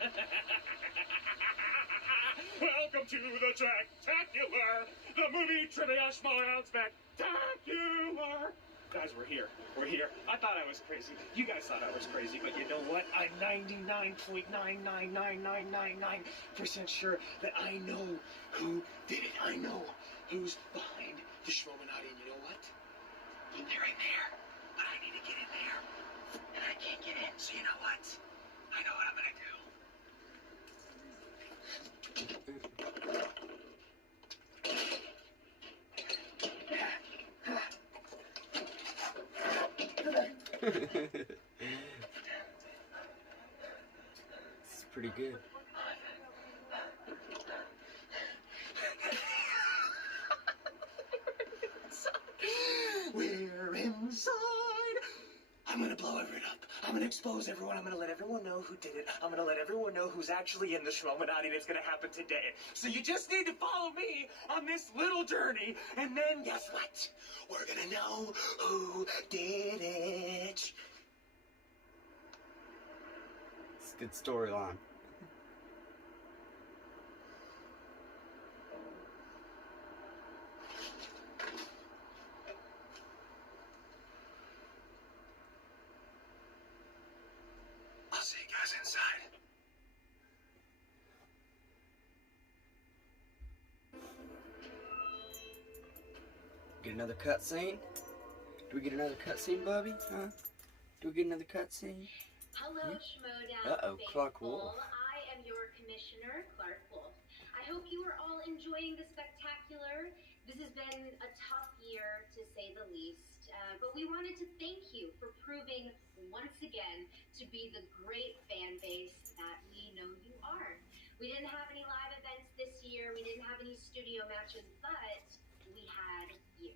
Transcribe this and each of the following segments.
Welcome to the Jacktacular, the movie trivia Schmoedown Spectacular. Guys, we're here. We're here. I thought I was crazy. You guys thought I was crazy, but you know what? I'm 99.9999999% sure that I know who did it. I know who's behind the Schmoedown, and you know what? They're in there, but I need to get in there, and I can't get in. So you know what? I know what I'm gonna do. It's pretty good. We're inside. I'm gonna blow everyone up. I'm gonna expose everyone. I'm gonna let everyone know who did it. I'm gonna let everyone know who's actually in the Schmoedown, and it's gonna happen today. So you just need to follow me on this little journey, and then guess what? We're gonna know who did it. It's a good storyline. I'll see you guys inside. Get another cutscene? Do we get another cutscene, Bubby? Huh? Do we get another cutscene? Hello, Schmoedown Uh-oh, Clark faithful. Wolf. I am your commissioner, Clark Wolf. I hope you are all enjoying the spectacular. This has been a tough year, to say the least, but we wanted to thank you for proving once again to be the great fan base that we know you are. We didn't have any live events this year. We didn't have any studio matches, but we had you.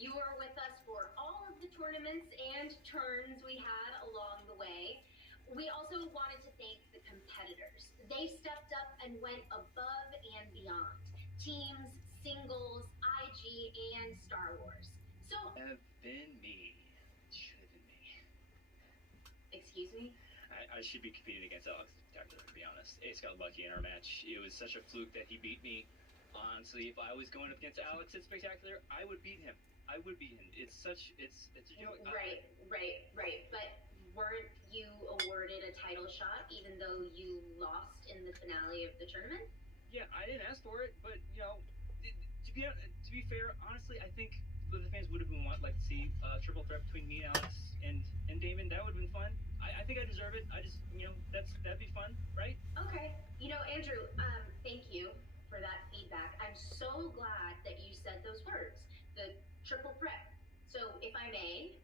You were with us for all of the tournaments and turns we had along the way. We also wanted to thank the competitors. They stepped up and went above and beyond. Teams, singles, IG, and Star Wars. So, Have been me. Should have been me. excuse me? I should be competing against Alex Spectacular, to be honest. Ace got lucky in our match. It was such a fluke that he beat me. Honestly, if I was going up against Alex at Spectacular, I would beat him. I would beat him. It's you know. Right. But weren't you awarded a title shot even though you lost in the finale of the tournament? Yeah, I didn't ask for it, but you know, to be fair, honestly, I think the fans would have been like to see a triple threat between me and Alex and Damon. That would have been fun. I think I deserve it. I just, you know, that'd be fun, right? Okay. You know, Andrew, thank you for that feedback. I'm so glad that you said those words, the triple threat. So, if I may,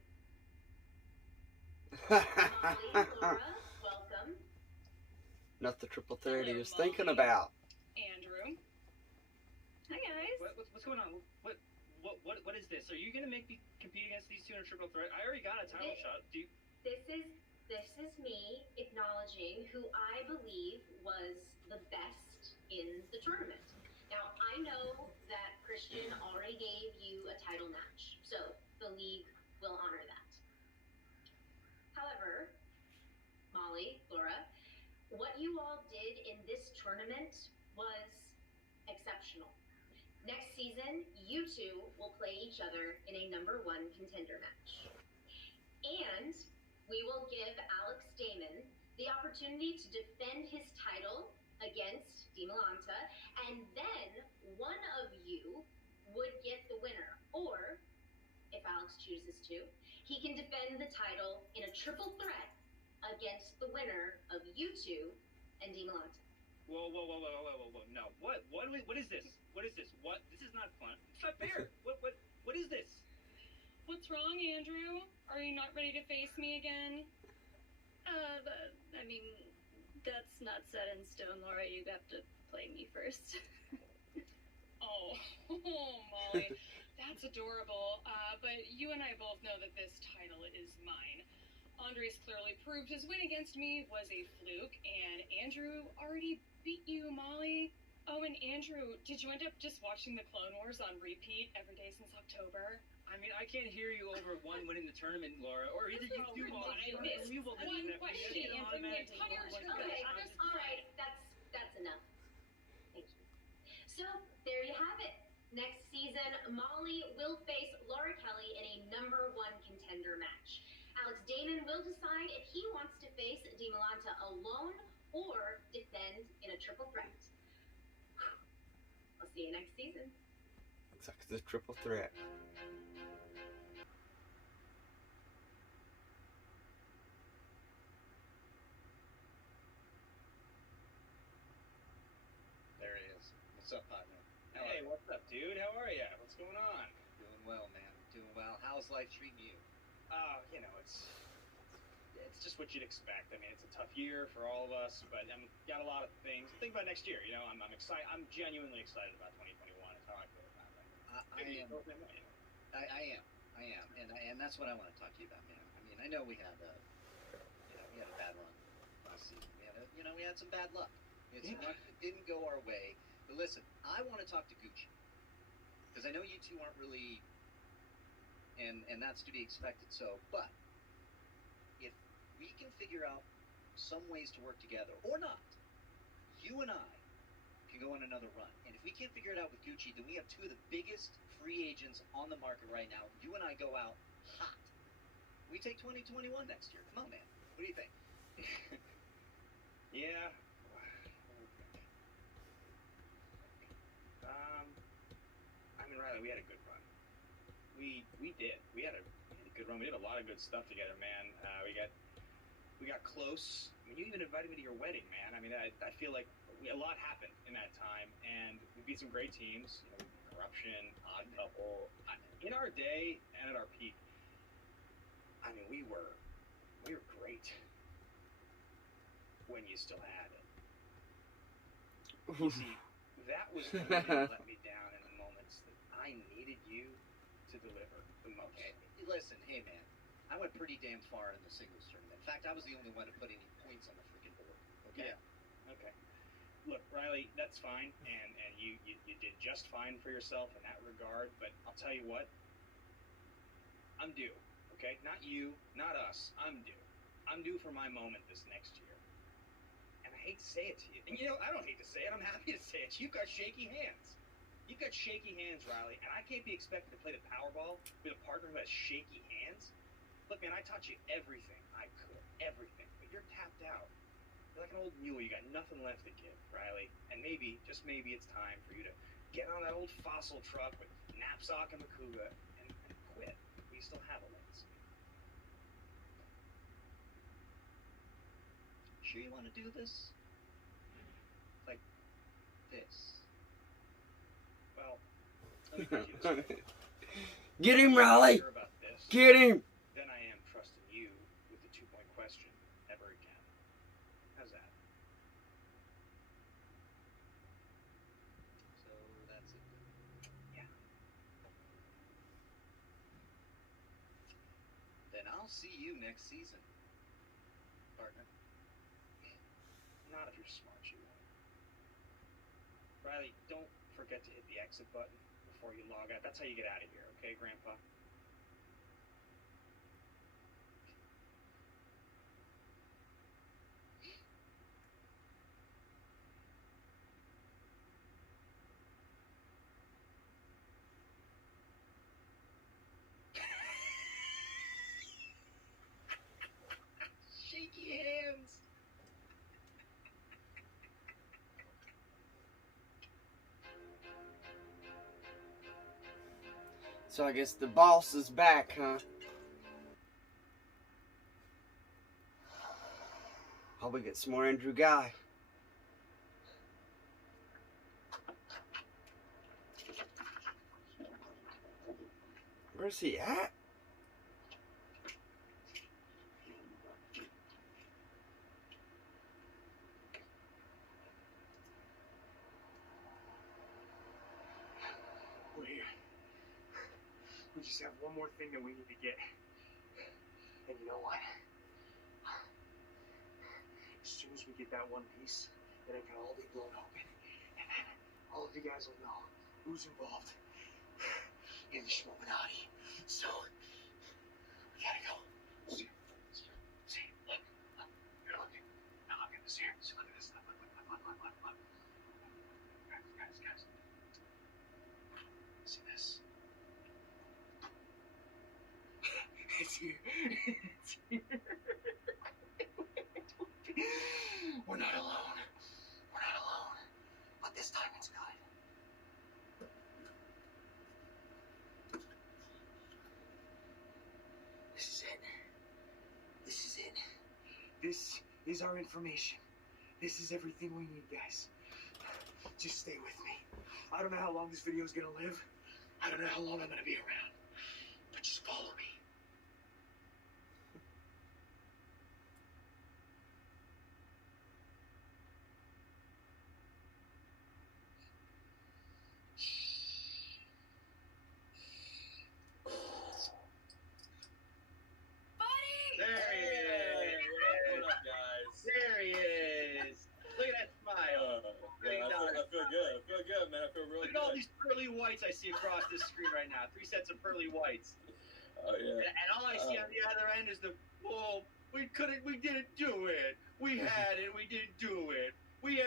Molly, Laura, welcome. Not the triple threat he was thinking about. Andrew. Hi guys. What's going on? What is this? Are you gonna make me compete against these two in a triple threat? I already got a title shot. This is me acknowledging who I believe was the best in the tournament. Now, I know that Christian already gave you a title match, so the league will honor that. However, Molly, Laura, what you all did in this tournament was exceptional. Next season, you two will play each other in a #1 contender match. And we will give Alex Damon the opportunity to defend his title against DiMolanta, and then one of you would get the winner. Or, if Alex chooses to, he can defend the title in a triple threat against the winner of you two and DiMolanta. Whoa! No, what is this? What is this? What? This is not fun. It's not fair. What is this? What's wrong, Andrew? Are you not ready to face me again? I mean, that's not set in stone, Laura. You have to play me first. Oh, Molly, that's adorable. But you and I both know that this title is mine. Andres clearly proved his win against me was a fluke, and Andrew already beat you, Molly. Oh, and Andrew, did you end up just watching the Clone Wars on repeat every day since October? I mean, I can't hear you over one winning the tournament, Laura, or either you do all. I missed You will one get question an answering the automatic entire award like tournament. that. Okay, all right, that's enough. Thank you. So there you have it. Next season, Molly will face Laura Kelly in a #1 contender match. Alex Damon will decide if he wants to face DiMolanta alone or defend in a triple threat. I'll see you next season. Looks like it's a triple threat. There he is. What's up, partner? Hey, what's up, dude? How are ya? What's going on? Doing well, man. Doing well. How's life treating you? You know, it's just what you'd expect. I mean, it's a tough year for all of us, but I'm got a lot of things. Think about next year. You know, I'm excited. I'm genuinely excited about 2021. Is how I feel about it. I am. I am, and that's what I want to talk to you about, man. I mean, I know we had a bad run last season. We had some bad luck. We had some luck that didn't go our way. But listen, I want to talk to Gucci because I know you two aren't really, and that's to be expected. So, but if we can figure out some ways to work together, or not, you and I can go on another run. And if we can't figure it out with Gucci, then we have two of the biggest free agents on the market right now. You and I go out hot. We take 2021 next year. Come on, man. What do you think? Yeah. I mean, Riley, we had a good run. We did. We had a good run. We did a lot of good stuff together, man. We got close. I mean, you even invited me to your wedding, man. I mean, I feel like a lot happened in that time, and we beat some great teams. You know, Corruption, Odd Couple. In our day and at our peak, I mean, we were great when you still had it. You see, that was when you let me down in the moments that I needed you to deliver the most. Okay. Listen, hey, man. I went pretty damn far in the singles tournament. In fact, I was the only one to put any points on the freaking board. Okay? Yeah. Okay. Look, Riley, that's fine, and you did just fine for yourself in that regard, but I'll tell you what, I'm due, okay? Not you, not us, I'm due. I'm due for my moment this next year. And I hate to say it to you, and you know, I don't hate to say it, I'm happy to say it. You've got shaky hands. You've got shaky hands, Riley, and I can't be expected to play the Powerball with a partner who has shaky hands. Look, man, I taught you everything I could, everything, but you're tapped out. You're like an old mule. You got nothing left to give, Riley. And maybe, just maybe, it's time for you to get on that old fossil truck with Knapsack and Makuga and quit. You still have a legacy. Sure you want to do this? Like this? Well, let me put you this way. Get him, Riley! Sure about this, Get him! then I am trusting you with the 2-point question ever again. How's that? So that's it. Yeah. Then I'll see you next season, partner. Not if you're smart, you won't. Riley, don't forget to hit the exit button before you log out. That's how you get out of here, okay, Grandpa? Shaky hands. So I guess the boss is back, huh? Hope we get some more Andrew Guy. Where's he at? We're here. We just have one more thing that we need to get. And you know what? As soon as we get that one piece, then it can all be blown open. And then all of you guys will know who's involved. in the Schmoedown. So, we gotta go. See, look. You're looking. Now look at this here. See, look at this stuff. Look. Guys. See this? It's here. We're not alone. But this time it's good. This is it. This is our information. This is everything we need, guys. Just stay with me. I don't know how long this video is gonna live. I don't know how long I'm gonna be around. But just follow me. There he is. What up, guys? There he is. Look at that smile. Man, I feel good. I feel good, man. I feel really Look good. at all these pearly whites I see across this screen right now. 3 sets of pearly whites. Oh, yeah. And all I see on the other end is we didn't do it. We had it, we didn't do it. We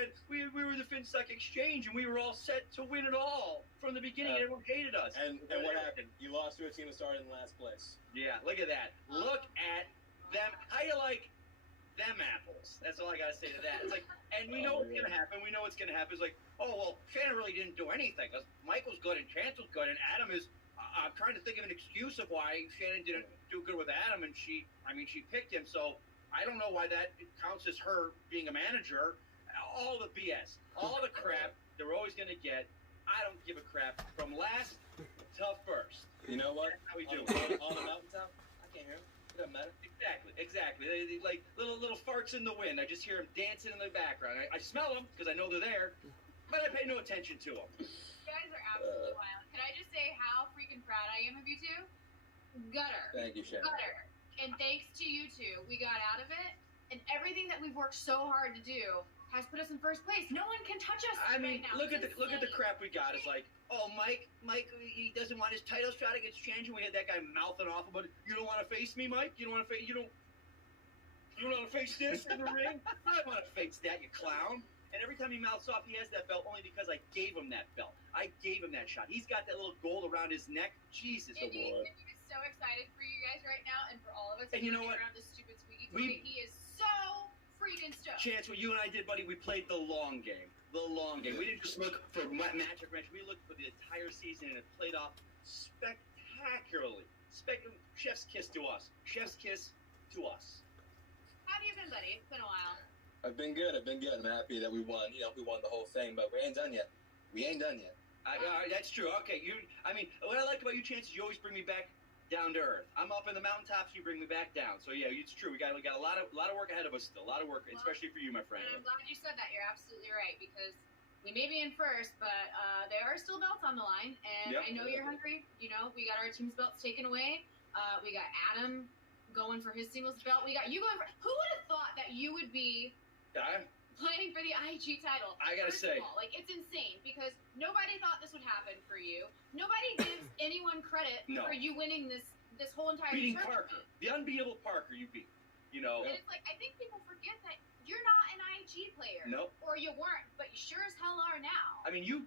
were the Finstock Exchange, and we were all set to win it all from the beginning. Everyone hated us. And what happened? You lost to a team that started in last place. Yeah, look at that. Look at them. How you like them apples? That's all I gotta say to that. It's like, and we know what's gonna happen. We know what's gonna happen. It's like, oh well, Shannon really didn't do anything. Michael's good and Chance was good, and Adam is. I'm trying to think of an excuse of why Shannon didn't do good with Adam, and she picked him. So I don't know why that counts as her being a manager. All the BS, all the crap they're always gonna get. I don't give a crap. From last to first. You know what? That's how we do On the mountaintop, I can't hear him. It doesn't matter. Exactly. They like little farts in the wind. I just hear them dancing in the background. I smell them because I know they're there, but I pay no attention to them. You guys are absolutely wild. Can I just say how freaking proud I am of you two? Gutter. Thank you, Shannon. Gutter. And thanks to you two, we got out of it, and everything that we've worked so hard to do has put us in first place. No one can touch us I mean, right now. look at It's the insane. crap we got. It's like, oh, Mike, he doesn't want his title shot against Change, and we had that guy mouthing off about it. You don't want to face me, Mike. You don't want to face. You don't want to face this in the ring. I don't want to face that, you clown. And every time he mouths off, he has that belt only because I gave him that belt. I gave him that shot. He's got that little gold around his neck. Jesus, the Indy Lord. is so excited for you guys right now, and for all of us. And you know what? Around this stupid squeaky toy. He is so freaking stoked. Chance, what you and I did, buddy, we played the long game. The long game. We didn't just look for match after match. We looked for the entire season, and it played off spectacularly. Chef's kiss to us. Chef's kiss to us. How have you been, buddy? It's been a while. I've been good. I'm happy that we won. We won the whole thing, but we ain't done yet. That's true. Okay, what I like about you, Chance, is you always bring me back down to earth. I'm up in the mountaintops, you bring me back down. So yeah, it's true. We got a lot of work ahead of us still. A lot of work, especially for you, my friend. And I'm glad you said that. You're absolutely right, because we may be in first, but there are still belts on the line, and Yep. I know you're hungry. We got our team's belts taken away. We got Adam going for his singles belt. We got you going for. Who would have thought that you would be playing for the IG title? I gotta First say, of all, it's insane because nobody thought this would happen for you. Nobody gives anyone credit No. for you winning this whole entire beating tournament. Parker, the unbeatable Parker, you beat. And it's like, I think people forget that you're not an IG player. Nope. Or you weren't, but you sure as hell are now. I mean, you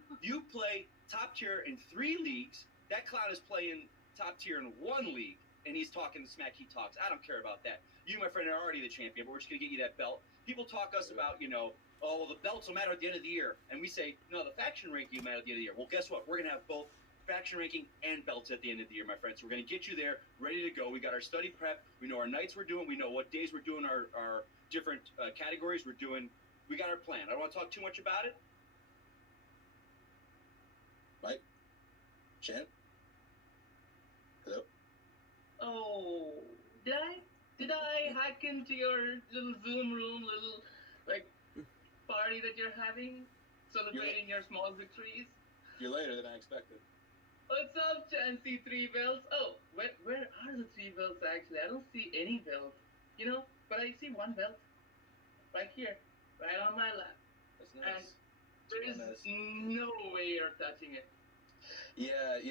play top tier in 3 leagues. That clown is playing top tier in 1 league, and he's talking the smack he talks. I don't care about that. You, my friend, are already the champion, but we're just going to get you that belt. People talk us about, oh, well, the belts will matter at the end of the year. And we say, no, the faction ranking will matter at the end of the year. Well, guess what? We're going to have both faction ranking and belts at the end of the year, my friend. So we're going to get you there, ready to go. We got our study prep. We know our nights we're doing. We know what days we're doing our different categories we're doing. We got our plan. I don't want to talk too much about it. Mike? Shannon? Hello? Oh, did I hack into your little Zoom room, party that you're having, celebrating your small victories? You're later than I expected. What's up, Chansey 3 belts? Oh, where are the 3 belts actually? I don't see any belt, but I see 1 belt right here, right on my lap. That's nice. And there is no way you're touching it. Yeah,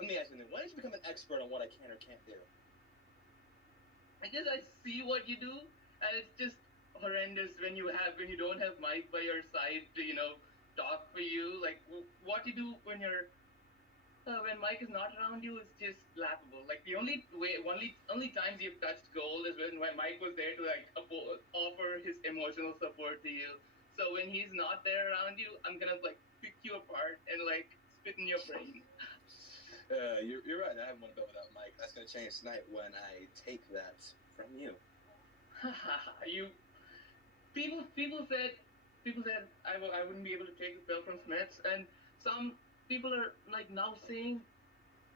Let me ask you something. Why did you become an expert on what I can or can't do? I guess I see what you do, and it's just horrendous when you don't have Mike by your side to talk for you. Like what you do when when Mike is not around you is just laughable. Like the only times you've touched gold is when Mike was there to like offer his emotional support to you. So when he's not there around you, I'm gonna like pick you apart and like spit in your brain. You're right. I haven't won a belt without Mike. That's gonna change tonight when I take that from you. you people said I wouldn't be able to take the belt from Smiths, and some people are like now saying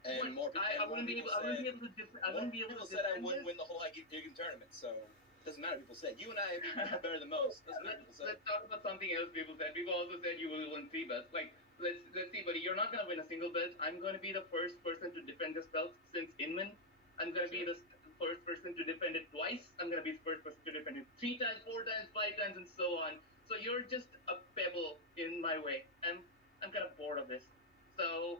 And more people. I wouldn't be able to People said I wouldn't win the whole Aigan tournament, so it doesn't matter. People said you and I are better than most. Doesn't matter. Let's talk about something else. People said. People also said you will win 3 belts. Like let's see, buddy. You're not gonna win a single belt. I'm gonna be the first person to defend this belt since Inman. I'm gonna be the first person to defend it twice. I'm gonna be the first person to defend it 3 times, 4 times, 5 times, and so on. So you're just a pebble in my way. I'm kind of bored of this. So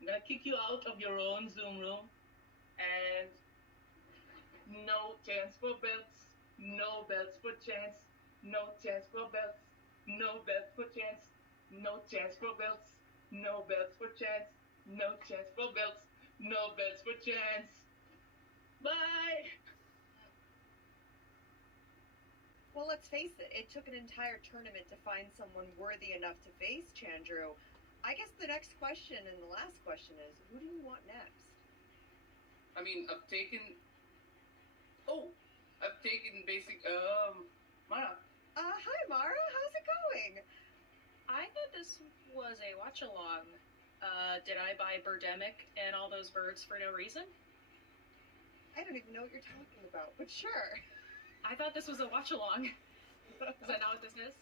I'm gonna kick you out of your own Zoom room, and no chance for belts, no belts for chance, no chance for belts, no belts for chance, no chance for belts, no belts for chance, no chance for belts, no belts for chance. Bye! Well, let's face it, it took an entire tournament to find someone worthy enough to face Chandru. I guess the next question and the last question is, who do you want next? I mean, I've taken basic, Mara. Hi Mara, how's it going? I thought this was a watch-along. Did I buy Birdemic and all those birds for no reason? I don't even know what you're talking about, but sure. I thought this was a watch-along. Is that not what this is?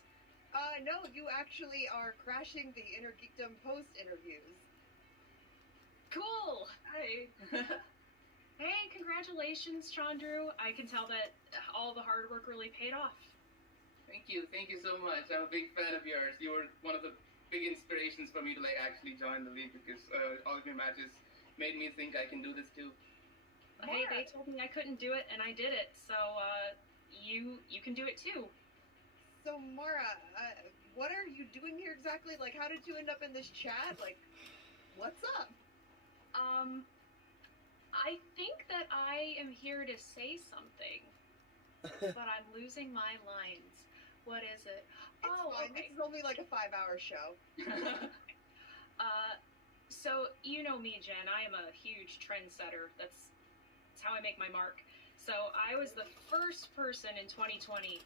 No, you actually are crashing the Inner Geekdom post interviews. Cool! Hi! Hey, congratulations, Chandru. I can tell that all the hard work really paid off. Thank you so much. I'm a big fan of yours. You were one of the big inspirations for me to like actually join the league because all of your matches made me think I can do this too. Hey, they told me I couldn't do it, and I did it. So, you can do it too. So, Mara, what are you doing here exactly? Like, how did you end up in this chat? Like, what's up? I think that I am here to say something, but I'm losing my lines. What is it? It's fine. Okay. It's only like a 5-hour show. So, you know me, Jen. I am a huge trendsetter. That's how I make my mark. So, I was the first person in 2020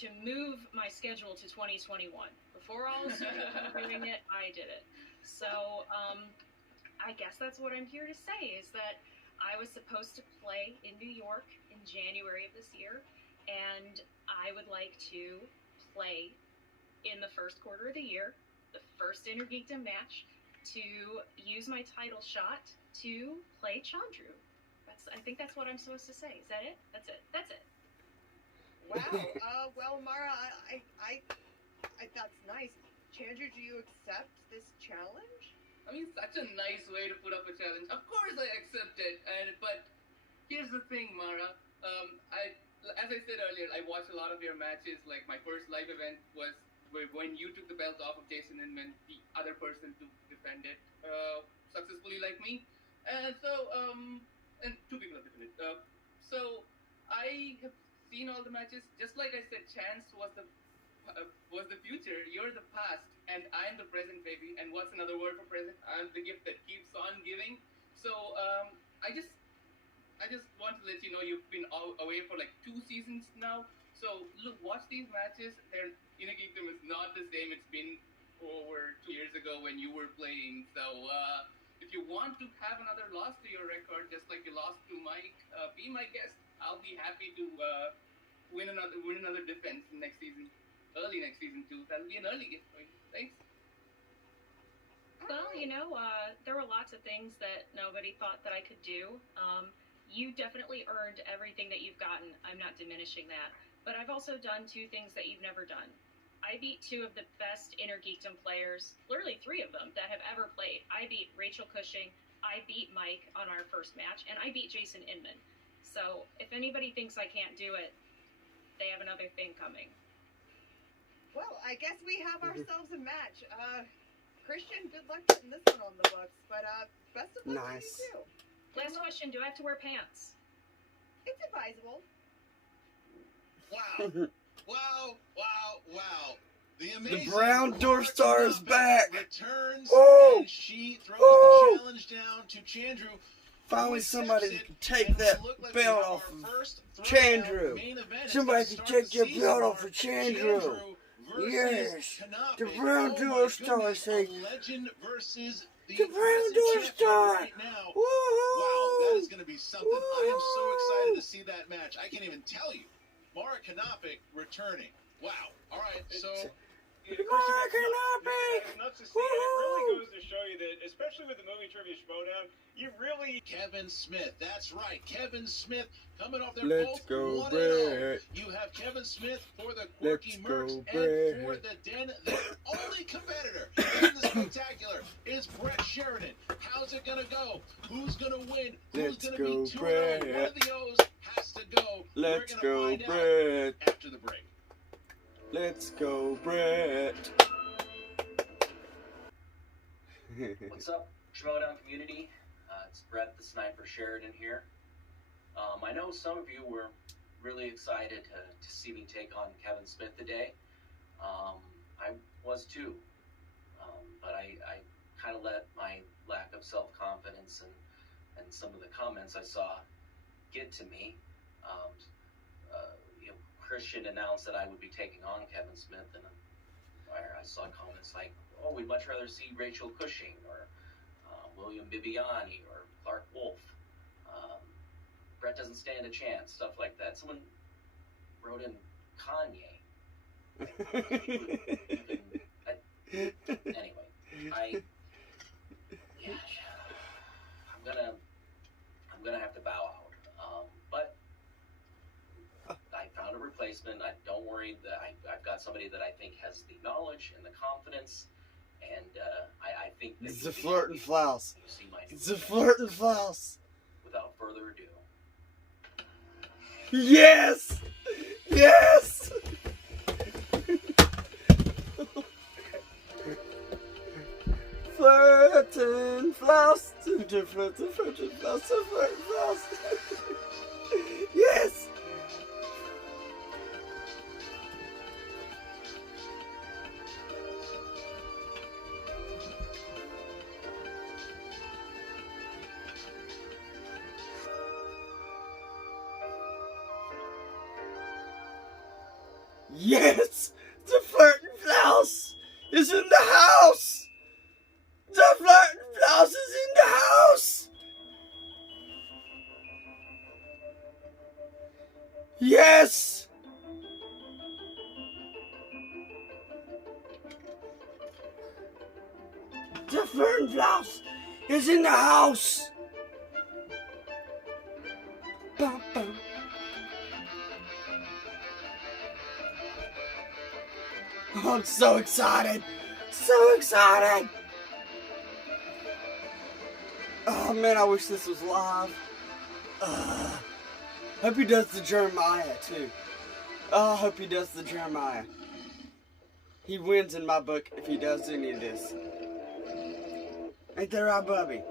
to move my schedule to 2021. Before all the people were doing it, I did it. So, I guess that's what I'm here to say, is that I was supposed to play in New York in January of this year, and I would like to play in the first quarter of the year, the first Inner Geekdom match, to use my title shot to play Chandru. I think that's what I'm supposed to say. Is that it? That's it. That's it. Wow. Well, Mara, I that's nice. Chandru, do you accept this challenge? I mean, such a nice way to put up a challenge. Of course I accept it, but here's the thing, Mara. As I said earlier, I watched a lot of your matches. Like, my first live event was when you took the belt off of Jason Inman, the other person to defend it successfully like me. And so, and 2 people have defended it. So, I have seen all the matches. Just like I said, Chance was the future, you're the past, and I'm the present, baby. And what's another word for present? I'm the gift that keeps on giving. So I just want to let you know you've been away for like 2 seasons now. So look, watch these matches. Inner Geekdom is not the same it's been over 2 years ago when you were playing. So if you want to have another loss to your record, just like you lost to Mike, be my guest. I'll be happy to win another defense next season. Early next season too. That'll be an early gift for you. Thanks. Well, there were lots of things that nobody thought that I could do. You definitely earned everything that you've gotten. I'm not diminishing that. But I've also done 2 things that you've never done. I beat 2 of the best Inner Geekdom players, literally 3 of them, that have ever played. I beat Rachel Cushing, I beat Mike on our first match, and I beat Jason Inman. So if anybody thinks I can't do it, they have another thing coming. Well, I guess we have ourselves a match. Christian, good luck getting this one on the books, but best of luck to you too. Last question, do I have to wear pants? It's advisable. Wow. Wow. The amazing Brown Door Star is back. Returns Oh! and she throws Oh! the challenge down to Chandru. Finally somebody can take that belt off of Chandru. Somebody can take your belt off of Chandru. Yes. The Brown Door Star say. The Brown Door Star. Right now. Wow, that is going to be something. I am so excited to see that match. I can't even tell you. Mara Kanopic returning. Wow. All right, so. Mara Kanopic. It's nuts to see, and it really goes to show you that, especially with the movie trivia Schmoedown, you really. Kevin Smith. That's right. Kevin Smith coming off their Let's both go, 1-0. Brett. You have Kevin Smith for the Quirky Let's Mercs, go, and for Brett. the Den. The only competitor in the spectacular is Brett Sheridan. How's it gonna go? Who's gonna win? Who's Let's gonna go, be 2-0? Brett. One of the O's has to go. Let's We're go, gonna find Brett. out after the break. Let's go, Brett. What's up, Schmoedown community? It's Brett the Sniper Sheridan here. I know some of you were really excited to see me take on Kevin Smith today. I was too, but I kind of let my lack of self-confidence and some of the comments I saw get to me. Christian announced that I would be taking on Kevin Smith, and I saw comments like, "Oh, we'd much rather see Rachel Cushing or William Bibiani or Clark Wolf. Brett doesn't stand a chance," stuff like that. Someone wrote in Kanye. Anyway, I'm gonna have to bow out. But I found a replacement. Don't worry, I've got somebody that I think has the knowledge and the confidence, and I think that It's a flirt and flouse. you see my new It's a flirt and flouse. Without further ado, Yes! Yes! Flirt and flouse. To flirt and flouse. To flirt and flouse. Yes! Yes! The Flirt and Flouse is in the house! The Flirt and Flouse is in the house! Yes! The Flirt and Flouse is in the house! Bum, bum. Oh, I'm so excited! So excited! Oh man, I wish this was live. Hope he does the Jeremiah too. Oh, I hope he does the Jeremiah. He wins in my book if he does any of this. Ain't that right, Bubby?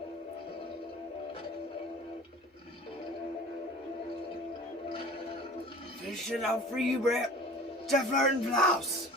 Finish it off for you, Brett. The Flirt and Flouse.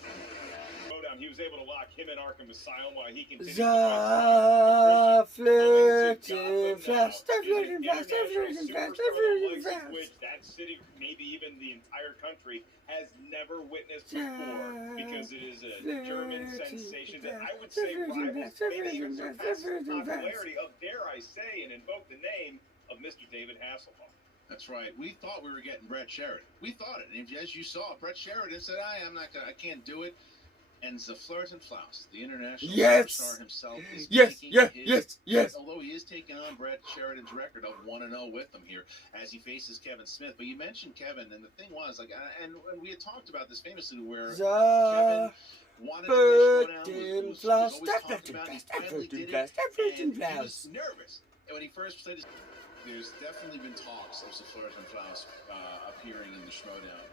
He was able to lock him in Arkham Asylum while he continued The Flirt and Flouse. The Flirt and Flouse. The Flirt and Flouse. The Flirt and Flouse. which that city, maybe even the entire country, has never witnessed before, because it is a German sensation that I would say rivals, maybe even surpasses the popularity of, dare I say, and invoke the name of Mr. David Hasselhoff. That's right. We thought we were getting Brett Sheridan. We thought it. And as you saw, Brett Sheridan said, I can't do it. And the Flirt and Flouse, the international superstar himself, is yes. Although he is taking on Brett Sheridan's record of 1-0 with him here as he faces Kevin Smith. But you mentioned Kevin, and the thing was, and we had talked about this famously, where Kevin wanted to play Schmoedown, was always talking about it. He finally did it, and he was nervous. when he first played, there's definitely been talks of Safleur and Flaus appearing in the Schmoedown.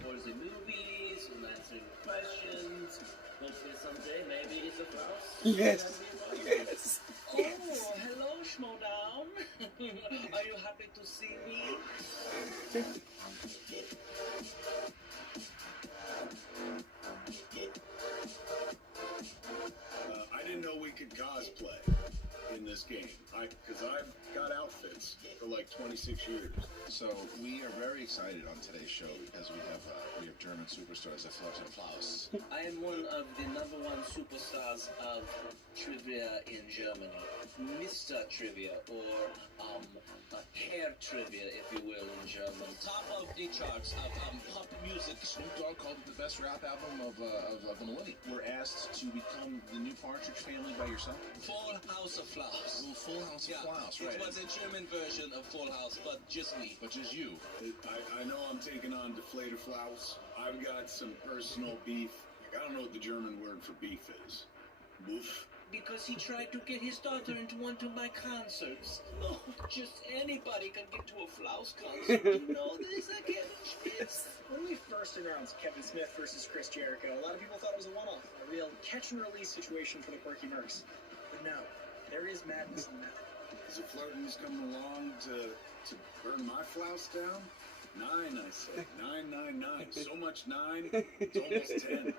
For the movies, and answering questions. Hopefully someday, maybe it's a Flaus. Yes. Yes. Oh, hello, Schmoedown. Are you happy to see me? I didn't know we could cosplay in this game. Because I've got outfits for like 26 years. So we are very excited on today's show because we have German superstars at Flaus. I am one of the #1 superstars of trivia in Germany. Mr. Trivia, or hair trivia, if you will, in German. Top of the charts of pop music. Schmoedown called it the best rap album of the millennium. We're asked to become the new Partridge Family by yourself. Full House of Flaus. Oh, Full House of Flaus, right? It was a German version of Full House, but just me. But just you. I know I'm taking on Deflator Flaus. I've got some personal beef. I don't know what the German word for beef is. Boof. Because he tried to get his daughter into one of my concerts. Oh, just anybody can get to a Flaus concert. You know this, Kevin Schmitz. When we first announced Kevin Smith versus Chris Jericho, a lot of people thought it was a one-off, a real catch-and-release situation for the Quirky Mercs. But no, there is madness in that. Is it flirting's coming along to burn my Flaus down? 9, I said. 999. So much 9, it's almost 10.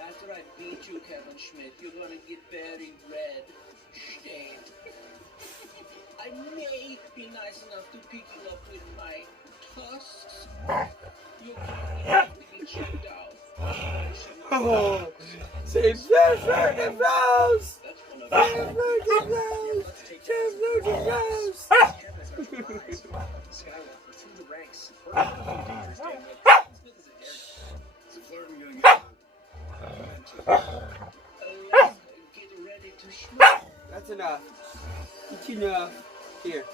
After I beat you, Kevin Schmidt, you're gonna get very red, stained. I may be nice enough to pick you up with my tusks. You're gonna have to be checked out. Oh, save Flirting Flaus! Save Flirting Flaus! Save Flirting Flaus! Skywalker through the ranks. Is it flirting gonna get Get ready to schmoe. That's enough. It's enough. Here.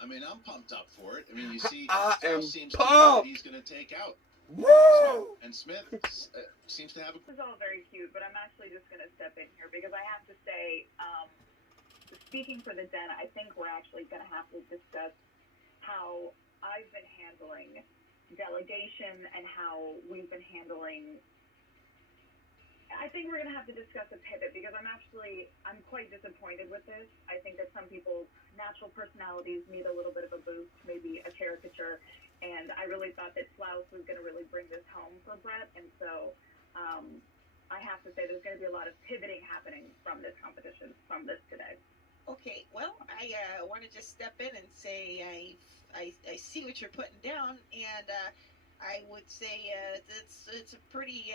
I mean, I'm pumped up for it. I mean, you see, I am seems to pumped. he's going to take out. Woo! And Smith seems to have a. This is all very cute, but I'm actually just going to step in here because I have to say, speaking for the Den, I think we're actually going to have to discuss how I've been handling delegation and how we've been handling. I think we're going to have to discuss a pivot because I'm quite disappointed with this. I think that some people's natural personalities need a little bit of a boost, maybe a caricature. And I really thought that Flaus was going to really bring this home for Brett. And so I have to say there's going to be a lot of pivoting happening from this competition, from this today. Okay, well, I want to just step in and say I see what you're putting down, and I would say it's a pretty,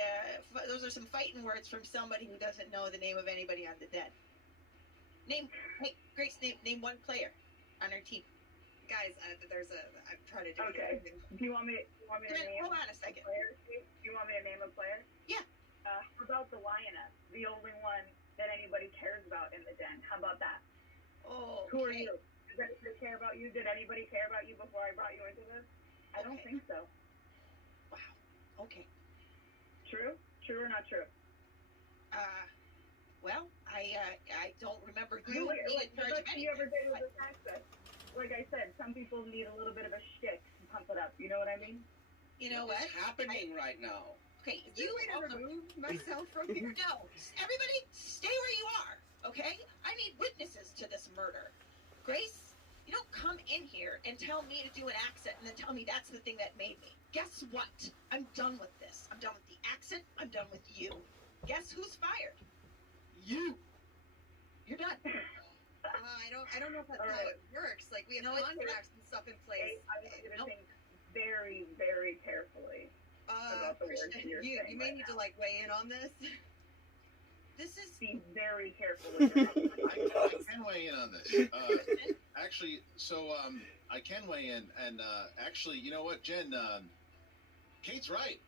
those are some fighting words from somebody who doesn't know the name of anybody on the Den. Grace, name one player on our team. Guys, I'm trying to do Okay. it. Do you want me to name Hold on a second. player? Do you want me to name a player? Yeah. How about the Lioness, the only one that anybody cares about in the Den? How about that? Oh, Who are you? Does anybody care about you? Did anybody care about you before I brought you into this? I don't think so. Wow. Okay. True? True or not true? Well, I don't remember you Like, being in charge of what anything. you ever did with this access? Like I said, some people need a little bit of a shtick to pump it up. You know what I mean? You know what? What's happening right now? Okay, Do you want me to remove myself from here? No, everybody, stay where you are. Okay? I need witnesses to this murder. Grace, you don't come in here and tell me to do an accent and then tell me that's the thing that made me. Guess what? I'm done with this. I'm done with the accent. I'm done with you. Guess who's fired? You. You're done. I don't know if that's how it works. Like, we have contracts and stuff in place. I want you to think very, very carefully about the words Christian, you're saying you may right need now. to weigh in on this. This is. Be very careful with your I can weigh in on this. Actually, so I can weigh in, and actually, you know what, Jen? Kate's right.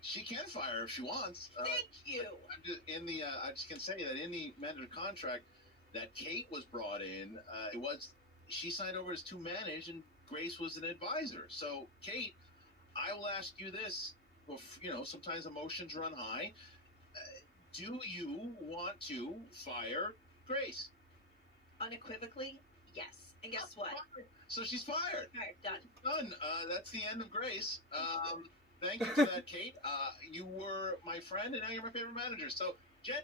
she can fire if she wants. Thank you. I just can say that in the amended contract that Kate was brought in, she signed over as to manage, and Grace was an advisor. So, Kate, I will ask you this. Sometimes emotions run high. Do you want to fire Grace? Unequivocally, yes. And guess what? So she's fired. Fired. Done. Done. That's the end of Grace. Thank you for that, Kate. You were my friend, and now you're my favorite manager. So, Jen.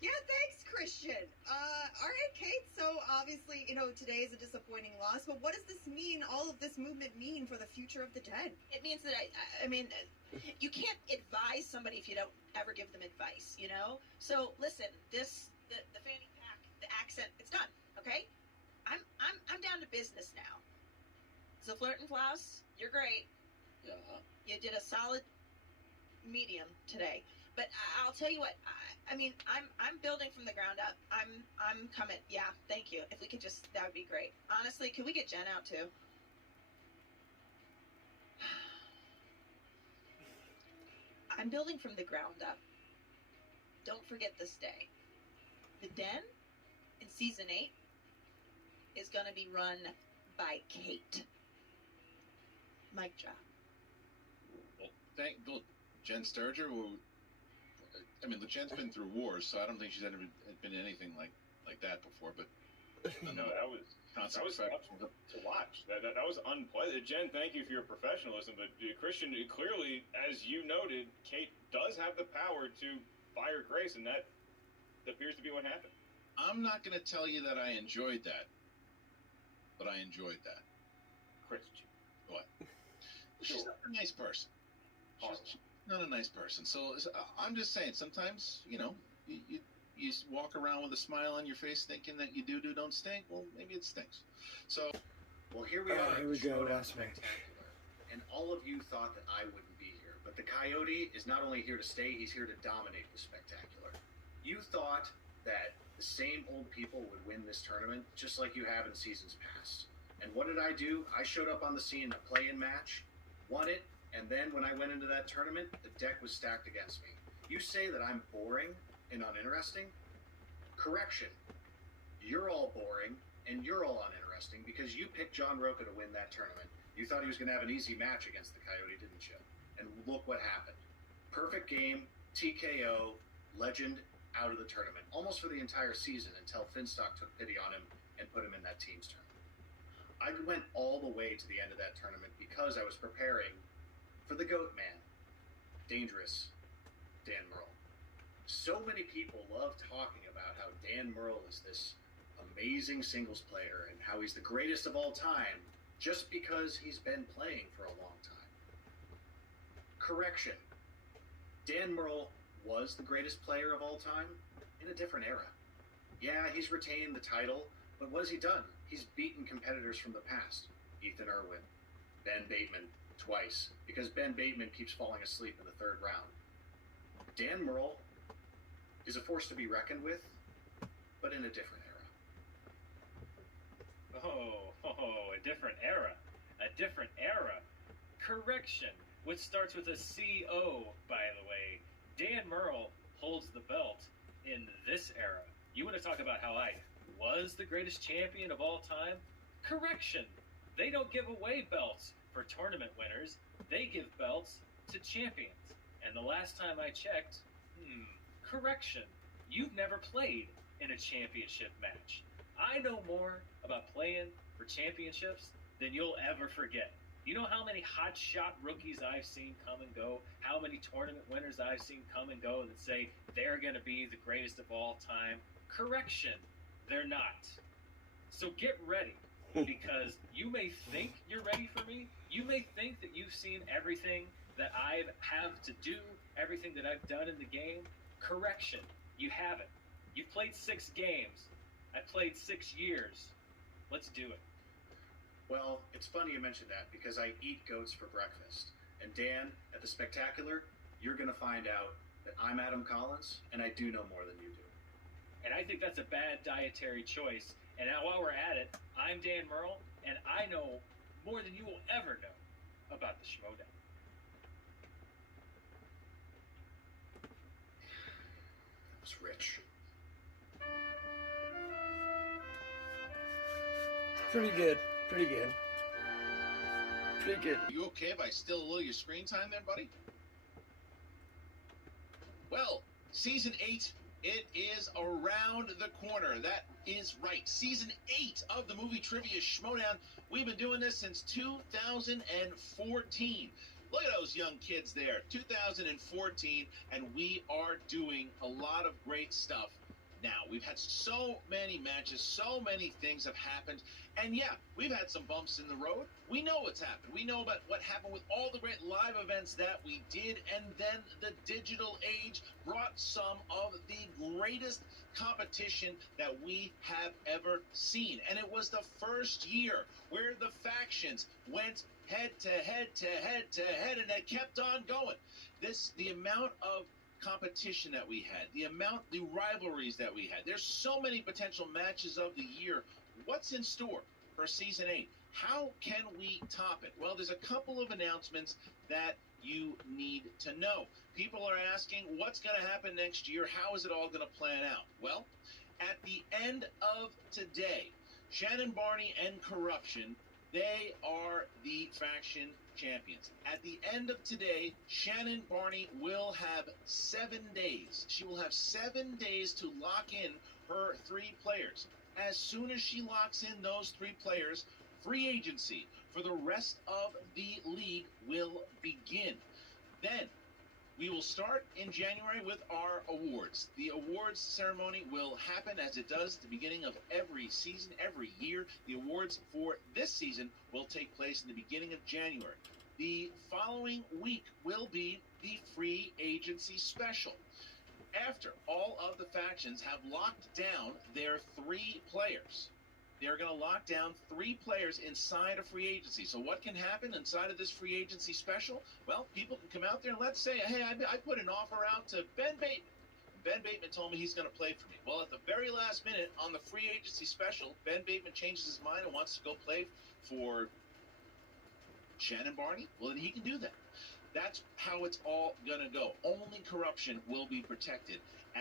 Yeah, thanks, Christian. All right, Kate. So obviously, today is a disappointing loss, but what does this mean? All of this movement mean for the future of the Den? It means that you can't advise somebody if you don't ever give them advice. So listen, the fanny pack, the accent, it's done. Okay, I'm down to business now. So Flirt and Flouse, you're great. Yeah. You did a solid medium today, but I'll tell you what. I'm building from the ground up. I'm coming. Yeah, thank you. If we could that would be great. Honestly, could we get Jen out too? I'm building from the ground up. Don't forget this day. The Den in season 8 is going to be run by Kate. Mic drop. Well, Jen Sturger. Jen's been through wars, so I don't think she's ever been in anything like that before. But no, that was tough to watch. That was unpleasant. Jen, thank you for your professionalism, but Christian, clearly, as you noted, Kate does have the power to fire Grace, and that appears to be what happened. I'm not going to tell you that I enjoyed that, but I enjoyed that. Christian. What? She's not a nice person. She's not a nice person. So I'm just saying, sometimes, you walk around with a smile on your face thinking that you don't stink. Well, maybe it stinks. So, well, here we are. Here we go. Schmoedown Spectacular. And all of you thought that I wouldn't be here. But the Coyote is not only here to stay, he's here to dominate the Spectacular. You thought that the same old people would win this tournament, just like you have in seasons past. And what did I do? I showed up on the scene in a play-in match, won it, and then when I went into that tournament, the deck was stacked against me. You say that I'm boring and uninteresting? Correction. You're all boring and you're all uninteresting because you picked John Roca to win that tournament. You thought he was going to have an easy match against the Coyote, didn't you? And look what happened. Perfect game, TKO, legend, out of the tournament. Almost for the entire season until Finstock took pity on him and put him in that team's tournament. I went all the way to the end of that tournament because I was preparing for the GOAT man, dangerous Dan Murrell. So many people love talking about how Dan Murrell is this amazing singles player and how he's the greatest of all time just because he's been playing for a long time. Correction. Dan Murrell was the greatest player of all time in a different era. Yeah, he's retained the title, but what has he done? He's beaten competitors from the past. Ethan Irwin, Ben Bateman, twice, because Ben Bateman keeps falling asleep in the third round. Dan Murrell is a force to be reckoned with, but in a different era. A different era. A different era. Correction, which starts with a C-O, by the way. Dan Murrell holds the belt in this era. You want to talk about how I was the greatest champion of all time? Correction, they don't give away belts for tournament winners. They give belts to champions. And the last time I checked, correction, you've never played in a championship match. I know more about playing for championships than you'll ever forget. You know how many hot shot rookies I've seen come and go, how many tournament winners I've seen come and go that say they're going to be the greatest of all time? Correction, they're not. So get ready, because you may think you're ready for me. You may think that you've seen everything that I have to do, everything that I've done in the game. Correction, you haven't. You've played 6 games. I played 6 years. Let's do it. Well, it's funny you mentioned that because I eat goats for breakfast. And Dan, at the Spectacular, you're going to find out that I'm Adam Collins and I do know more than you do. And I think that's a bad dietary choice. And now while we're at it, I'm Dan Murrell, and I know more than you will ever know about the Schmoedown. That's rich. Pretty good. Pretty good. Pretty good. You okay if I steal a little of your screen time there, buddy? Well, season 8, it is around the corner. That is right. Season 8 of the movie trivia Schmoedown. We've been doing this since 2014. Look at those young kids there. 2014, and we are doing a lot of great stuff now. We've had so many matches, so many things have happened, and yeah, we've had some bumps in the road. We know what's happened. We know about what happened with all the great live events that we did, and then the digital age brought some of the greatest competition that we have ever seen. And it was the first year where the factions went head to head to head to head, and it kept on going. The amount of competition that we had, the rivalries that we had. There's so many potential matches of the year. What's in store for season 8? How can we top it? Well, there's a couple of announcements that you need to know. People are asking, what's going to happen next year? How is it all going to plan out? Well, at the end of today, Shannon Barney and Corruption, they are the faction champions. At the end of today, Shannon Barney will have 7 days. She will have 7 days to lock in her 3 players. As soon as she locks in those 3 players, free agency for the rest of the league will begin. Then we will start in January with our awards. The awards ceremony will happen as it does at the beginning of every season, every year. The awards for this season will take place in the beginning of January. The following week will be the free agency special. After all of the factions have locked down their 3 players, they're going to lock down 3 players inside a free agency. So what can happen inside of this free agency special? Well, people can come out there and let's say, hey, I put an offer out to Ben Bateman. Ben Bateman told me he's going to play for me. Well, at the very last minute on the free agency special, Ben Bateman changes his mind and wants to go play for Shannon Barney. Well, then he can do that. That's how it's all going to go. Only Corruption will be protected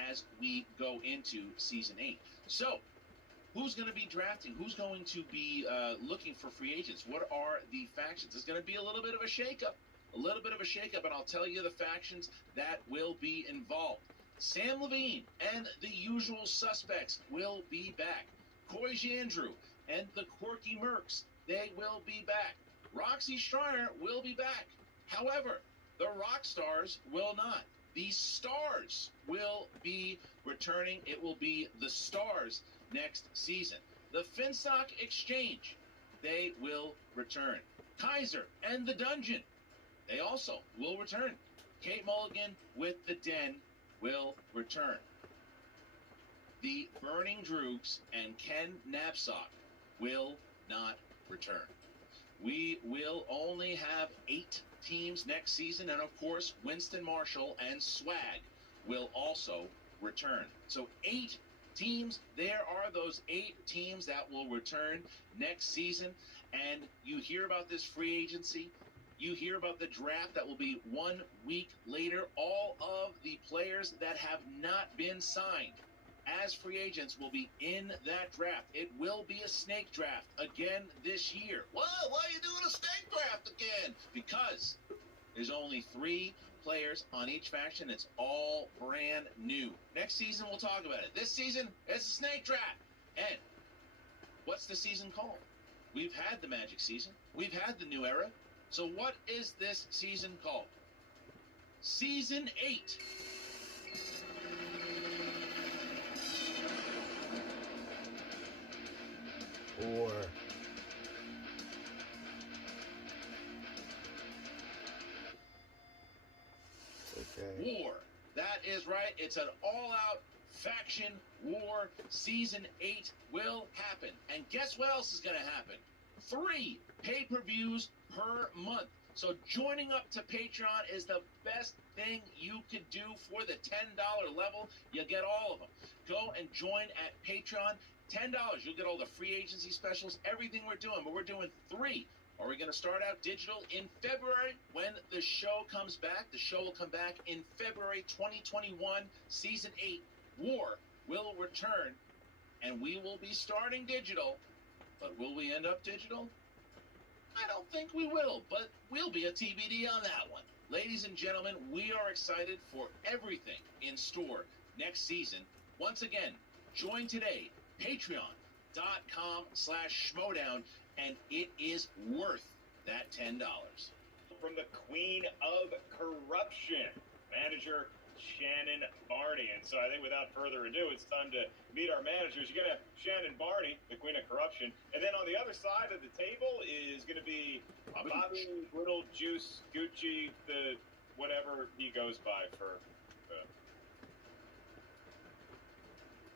as we go into season 8. So, who's going to be drafting? Who's going to be looking for free agents? What are the factions? There's going to be a little bit of a shakeup. And I'll tell you the factions that will be involved. Sam Levine and the usual suspects will be back. Coy Jandrew and the Quirky Mercs, they will be back. Roxy Schreiner will be back. However, the Rock Stars will not. The Stars will be returning. It will be the Stars next season. The Finstock Exchange, they will return. Kaiser and the Dungeon, they also will return. Kate Mulligan with the Den will return. The Burning Droogs and Ken Knapsack will not return. We will only have 8 teams next season, and of course, Winston Marshall and Swag will also return. So 8 teams. There are those 8 teams that will return next season. And you hear about this free agency. You hear about the draft that will be 1 week later. All of the players that have not been signed as free agents will be in that draft. It will be a snake draft again this year. Whoa, why are you doing a snake draft again? Because there's only 3 players on each faction. It's all brand new. Next season, we'll talk about it. This season, it's a snake draft. And what's the season called? We've had the Magic season. We've had the new era. So what is this season called? Season 8. Or okay. War. That is right. It's an all-out faction war. Season 8 will happen. And guess what else is going to happen? 3 pay-per-views per month. So joining up to Patreon is the best thing you could do for the $10 level. You get all of them. Go and join at Patreon. $10. You'll get all the free agency specials, everything we're doing. But we're doing 3. Are we going to start out digital in February when the show comes back? The show will come back in February 2021, Season 8. War will return, and we will be starting digital. But will we end up digital? I don't think we will, but we'll be a TBD on that one. Ladies and gentlemen, we are excited for everything in store next season. Once again, join today, patreon.com/Schmoedown, and it is worth that $10. From the Queen of Corruption, manager Shannon Barney. And so I think without further ado, it's time to meet our managers. You're going to have Shannon Barney, the Queen of Corruption. And then on the other side of the table is going to be Bobby Little Juice Gucci, the whatever he goes by for the...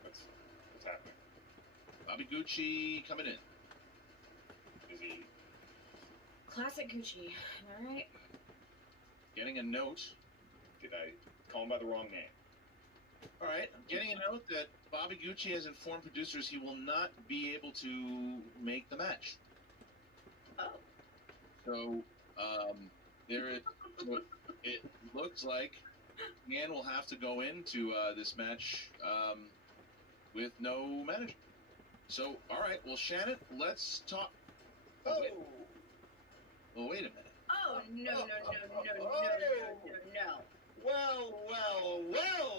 What's happening? Bobby Gucci coming in. Is he... Classic Gucci, am I right? Getting a note. Did I call him by the wrong name? All right, I'm getting a note that Bobby Gucci has informed producers he will not be able to make the match. Oh. So, it looks like Ian will have to go into this match with no manager. So, all right, well, Shannon, let's talk. Oh. Well, wait a minute. Oh, no. Well,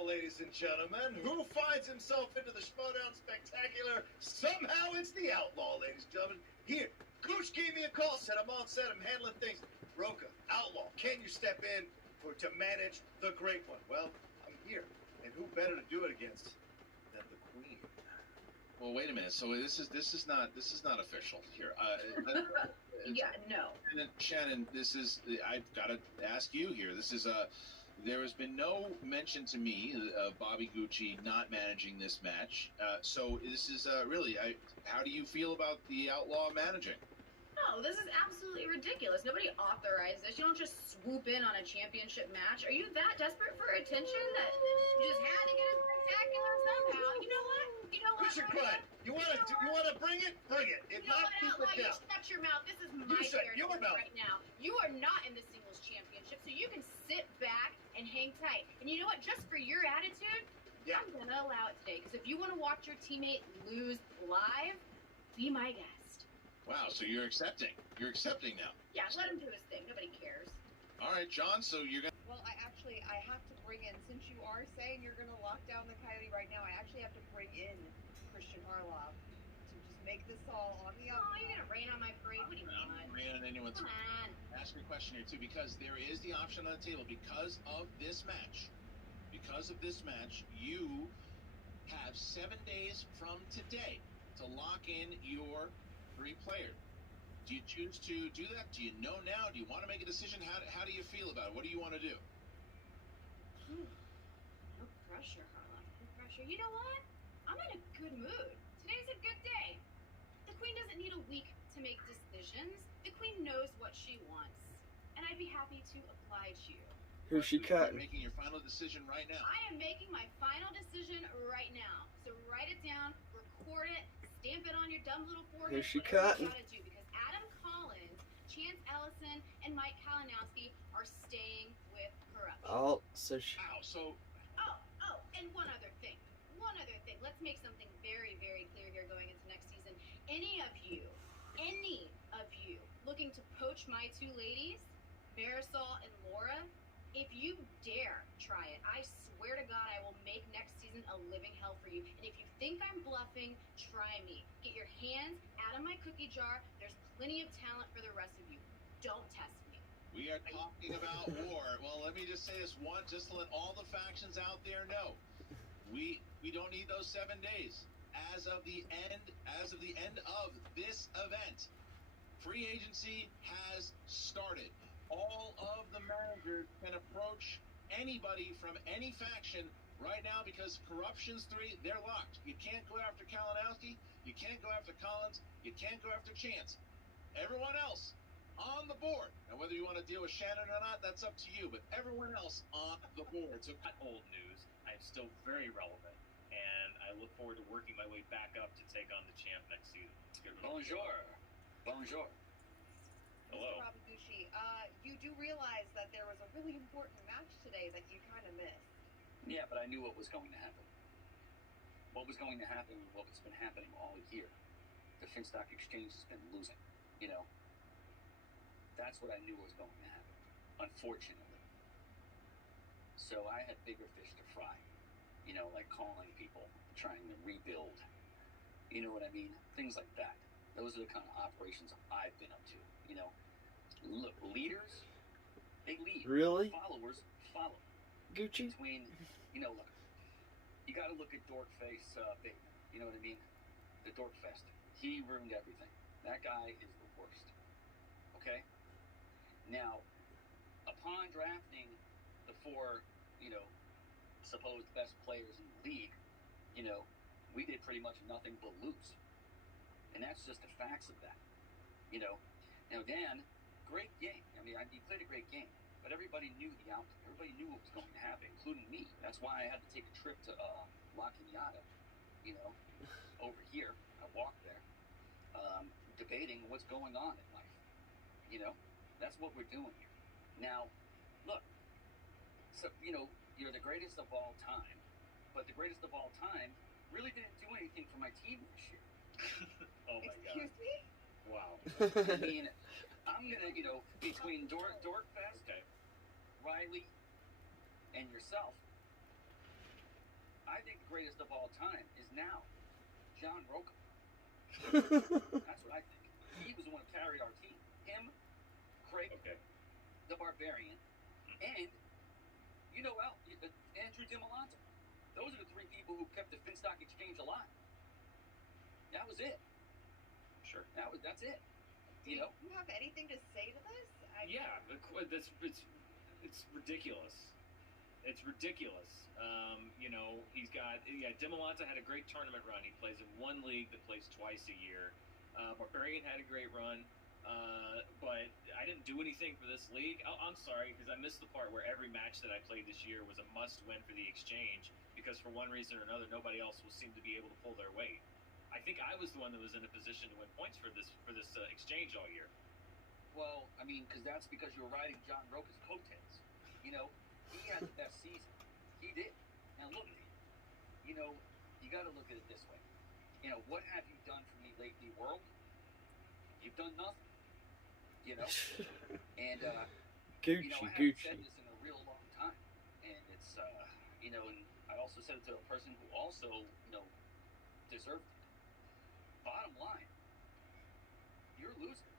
ladies and gentlemen, who finds himself into the Schmoedown Spectacular? Somehow it's the Outlaw, ladies and gentlemen. Here, Gooch gave me a call, said I'm on set, I'm handling things. Roca, Outlaw, can you step in to manage the Great One? Well, I'm here, and who better to do it against than the Queen? Well, wait a minute. So this is not official here. Yeah, no. And then, Shannon, I've got to ask you here. There has been no mention to me of Bobby Gucci not managing this match. So this is really, how do you feel about the Outlaw managing? No, this is absolutely ridiculous. Nobody authorized this. You don't just swoop in on a championship match. Are you that desperate for attention that you just had to get a spectacular somehow? You know what? Quit your crying. You want to bring it? Bring it. If not, keep it down. You shut your mouth. This is my territory right now. You are not in the singles championship, so you can sit back and hang tight. And you know what? Just for your attitude, I'm going to allow it today. Because if you want to watch your teammate lose live, be my guest. Wow, so you're accepting. You're accepting now. Yeah, let him do his thing. Nobody cares. All right, John, so you're going to... Well, I have to bring in, since you are saying you're going to lock down the Coyote right now, I actually have to bring in Christian Harloff to just make this all on the up. Oh, you're going to rain on my parade? What do you want? Rain on anyone's... Come on. Ask your question here, too, because there is the option on the table. Because of this match, you have 7 days from today to lock in your 3-player. Do you choose to do that? Do you know now? Do you want to make a decision? How do you feel about it? What do you want to do? No pressure, Harloff. No pressure. You know what? I'm in a good mood. Today's a good day. The Queen doesn't need a week to make decisions. The Queen knows what she wants. And I'd be happy to oblige you. Who's she cutting? You're making your final decision right now. I am making my final decision right now. So write it down, record it, stamp it on your dumb little forehead. Who's she whatever you cutting? gotta do, because Adam Collins, Chance Ellison, and Mike Kalinowski are staying with Corruption. Oh, so she... Oh, and one other thing. Let's make something very, very clear here going into next season. Any of you looking to poach my 2 ladies, Marisol and Laura, if you dare try it, I swear to God I will make next season a living hell for you. And if you think I'm bluffing, try me. Get your hands out of my cookie jar. There's plenty of talent for the rest of you. Don't test me. We are talking about war. Well, let me just say this just to let all the factions out there know. We don't need those 7 days. As of the end of this event, free agency has started. All of the managers can approach anybody from any faction right now because Corruption's 3, they're locked. You can't go after Kalinowski, you can't go after Collins, you can't go after Chance. Everyone else on the board. Now, whether you want to deal with Shannon or not, that's up to you, but everyone else on the board. So, not old news. I'm still very relevant, and I look forward to working my way back up to take on the champ next season. Bonjour. Hello. Mr. Rabaguchi, you do realize that there was a really important match today that you kind of missed. Yeah, but I knew what was going to happen. what was going to happen and what has been happening all year. The Finstock Exchange has been losing, you know. That's what I knew was going to happen, unfortunately. So I had bigger fish to fry, you know, like calling people, trying to rebuild. You know what I mean? Things like that. Those are the kind of operations I've been up to, you know. Look, leaders, they lead. Really? Followers follow. Gucci? Between, you know, look, you got to look at Dorkface Bateman. You know what I mean? The Dorkfest. He ruined everything. That guy is the worst. Okay? Now, upon drafting the 4, you know, supposed best players in the league, you know, we did pretty much nothing but lose. And that's just the facts of that. You know, now Dan, great game. I mean, he played a great game, but everybody knew the outcome. Everybody knew what was going to happen, including me. That's why I had to take a trip to La Cañada, you know, over here. I walked there, debating what's going on in life. You know, that's what we're doing here. Now, look, so, you know, you're the greatest of all time, but the greatest of all time really didn't do anything for my team this year. Oh my God. Excuse me? Wow. I mean, I'm gonna, you know, between Dorkfest, Riley, and yourself, I think the greatest of all time is now John Roca. That's what I think. He was the one who carried our team. Him, Craig, the Barbarian, and you know, Andrew DiMolante. Those are the 3 people who kept the Finstock Exchange alive. That was it. Sure. That's it. Do you have anything to say to this? Yeah, it's ridiculous. It's ridiculous. You know, DiMolante had a great tournament run. He plays in one league that plays twice a year. Barbarian had a great run. But I didn't do anything for this league. I'm sorry, because I missed the part where every match that I played this year was a must-win for the exchange, because for one reason or another, nobody else will seem to be able to pull their weight. I think I was the one that was in a position to win points for this exchange all year. Well, I mean, that's because you were riding John Roca's coattails. You know, he had the best season. He did. Now look, you know, you got to look at it this way. You know, what have you done for me lately, world? You've done nothing. You know, and Gucci, you know, I haven't Gucci. said this in a real long time, and it's you know, and I also said it to a person who also, you know, deserved it. Bottom line, you're losing.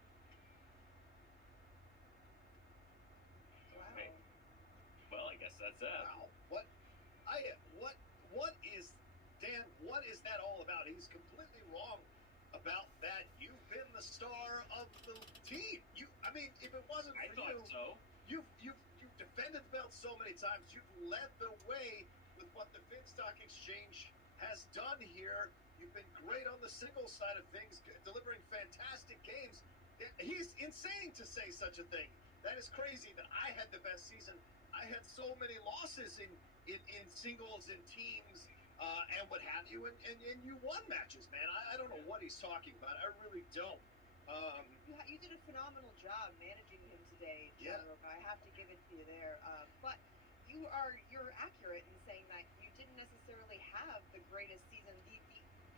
Wow. Hey. Well, I guess that's it. Wow. What is Dan? What is that all about? He's completely wrong about that. You've been the star of the team. I mean, if it wasn't for I thought so. You've defended the belt so many times. You've led the way with what the Finstock Exchange has done here. You've been great on the singles side of things, delivering fantastic games. He's insane to say such a thing. That is crazy that I had the best season. I had so many losses in singles and teams and what have you, and you won matches, man. I don't know what he's talking about. I really don't. You did a phenomenal job managing him today, John Roca. I have to give it to you there. But you're accurate in saying that you didn't necessarily have the greatest season, the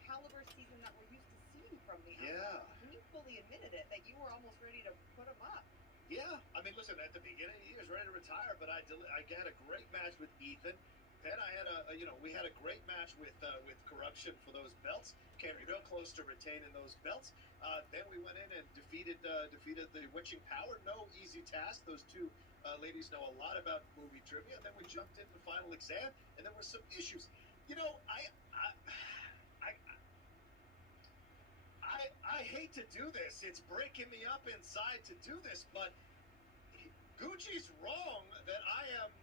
caliber season that we're used to seeing from the Outlaws. And you fully admitted it, that you were almost ready to put him up. Yeah, I mean, listen, at the beginning, he was ready to retire, but I had a great match with Ethan. Then I had we had a great match with Corruption for those belts. Came real close to retaining those belts. Then we went in and defeated the Witching Power. No easy task. Those 2 ladies know a lot about movie trivia. And then we jumped into the final exam, and there were some issues. You know, I hate to do this. It's breaking me up inside to do this, but Gucci's wrong that I am,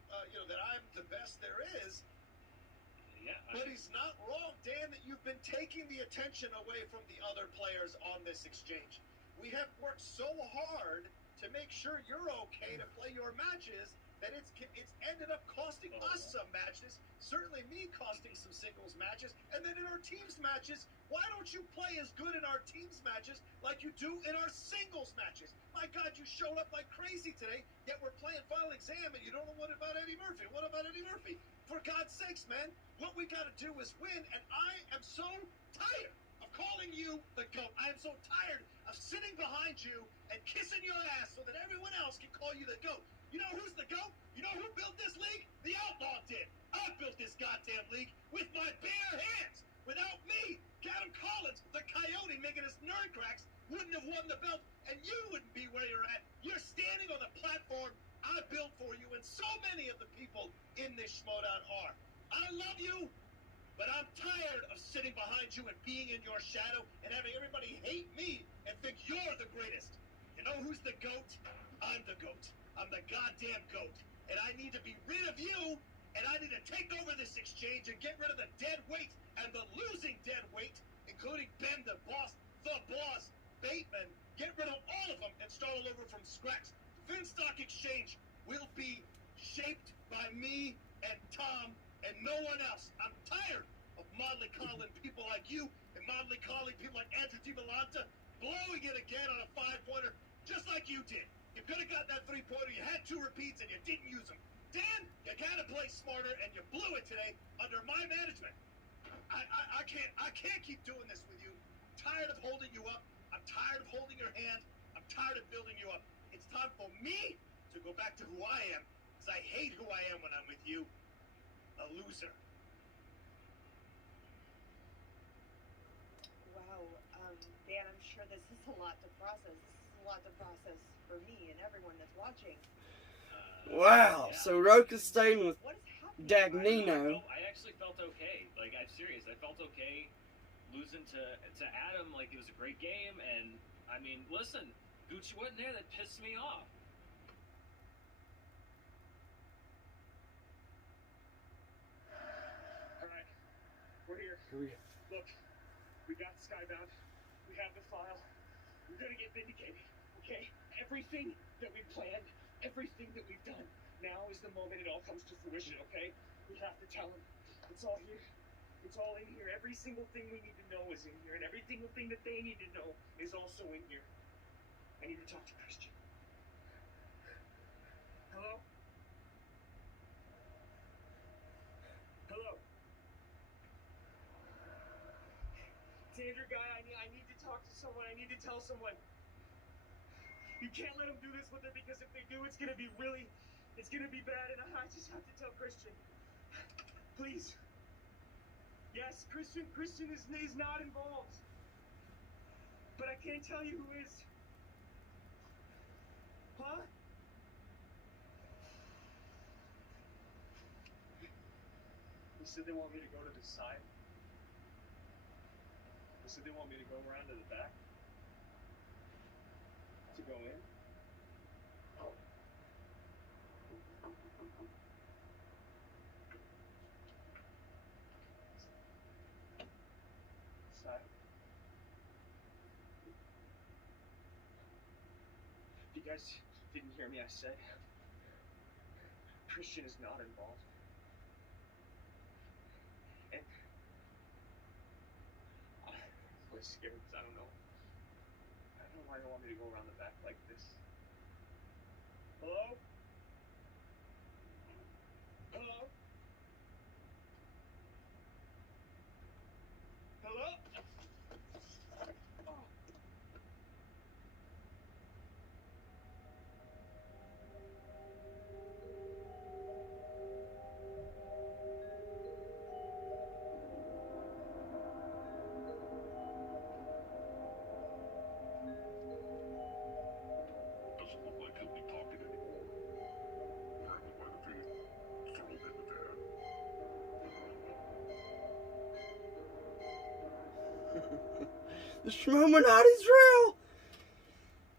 that I'm the best there is. Yeah. But he's not wrong, Dan, that you've been taking the attention away from the other players on this exchange. We have worked so hard to make sure you're okay to play your matches, that it's ended up costing us some matches, certainly me costing some singles matches, and then in our teams matches, why don't you play as good in our teams matches like you do in our singles matches? My God, you showed up like crazy today, yet we're playing Final Exam and you don't know what about Eddie Murphy. What about Eddie Murphy? For God's sakes, man, what we got to do is win, and I am so tired of calling you the GOAT. I am so tired of sitting behind you and kissing your ass so that everyone else can call you the GOAT. You know who's the GOAT? You know who built this league? The Outlaw did. I built this goddamn league with my bare hands. Without me, Adam Collins, the Coyote making his nerd cracks, wouldn't have won the belt, and you wouldn't be where you're at. You're standing on the platform I built for you, and so many of the people in this Schmoedown are. I love you, but I'm tired of sitting behind you and being in your shadow and having everybody hate me and think you're the greatest. You know who's the GOAT? I'm the GOAT. I'm the goddamn GOAT. And I need to be rid of you, and I need to take over this exchange and get rid of the dead weight and the losing dead weight, including Ben the Boss, Bateman. Get rid of all of them and start all over from scratch. Finstock Exchange will be shaped by me and Tom and no one else. I'm tired of motley calling people like you and motley calling people like Andrew DiVolante blowing it again on a 5-pointer just like you did. You could have got that 3-pointer. You had 2 repeats and you didn't use them. Dan, you gotta play smarter, and you blew it today under my management. I can't keep doing this with you. I'm tired of holding you up. I'm tired of holding your hand. I'm tired of building you up. It's time for me to go back to who I am, because I hate who I am when I'm with you. A loser. Wow, Dan, I'm sure this is a lot to process. This is a lot to process for me and everyone that's watching. Wow, so Roka's staying with Dagnino. I actually felt okay. Like, I'm serious. I felt okay losing to Adam. Like, it was a great game. And, I mean, listen, Gucci wasn't there. That pissed me off. All right, we're here. Look, we got Skybound. We have the file. We're gonna get vindicated, okay? Everything that we planned, everything that we've done, now is the moment it all comes to fruition, okay? We have to tell them. It's all here. It's all in here. Every single thing we need to know is in here, and every single thing that they need to know is also in here. I need to talk to Christian. Hello? Hello? It's Andrew Guy. I need to talk to someone. I need to tell someone. You can't let them do this with her, because if they do, it's gonna be bad, and I just have to tell Christian. Please. Yes, Christian is not involved. But I can't tell you who is. Huh? They said they want me to go to the side. They said they want me to go around to the back. To go in. Side. You guys didn't hear me. I said Christian is not involved. And I'm really scared because I don't know why they want me to go around the back like this. Hello? Hello? Hello? Oh. Doesn't look like he'll be talking anymore. Apparently by the feed. Start looking at that. The Schmoedown is real!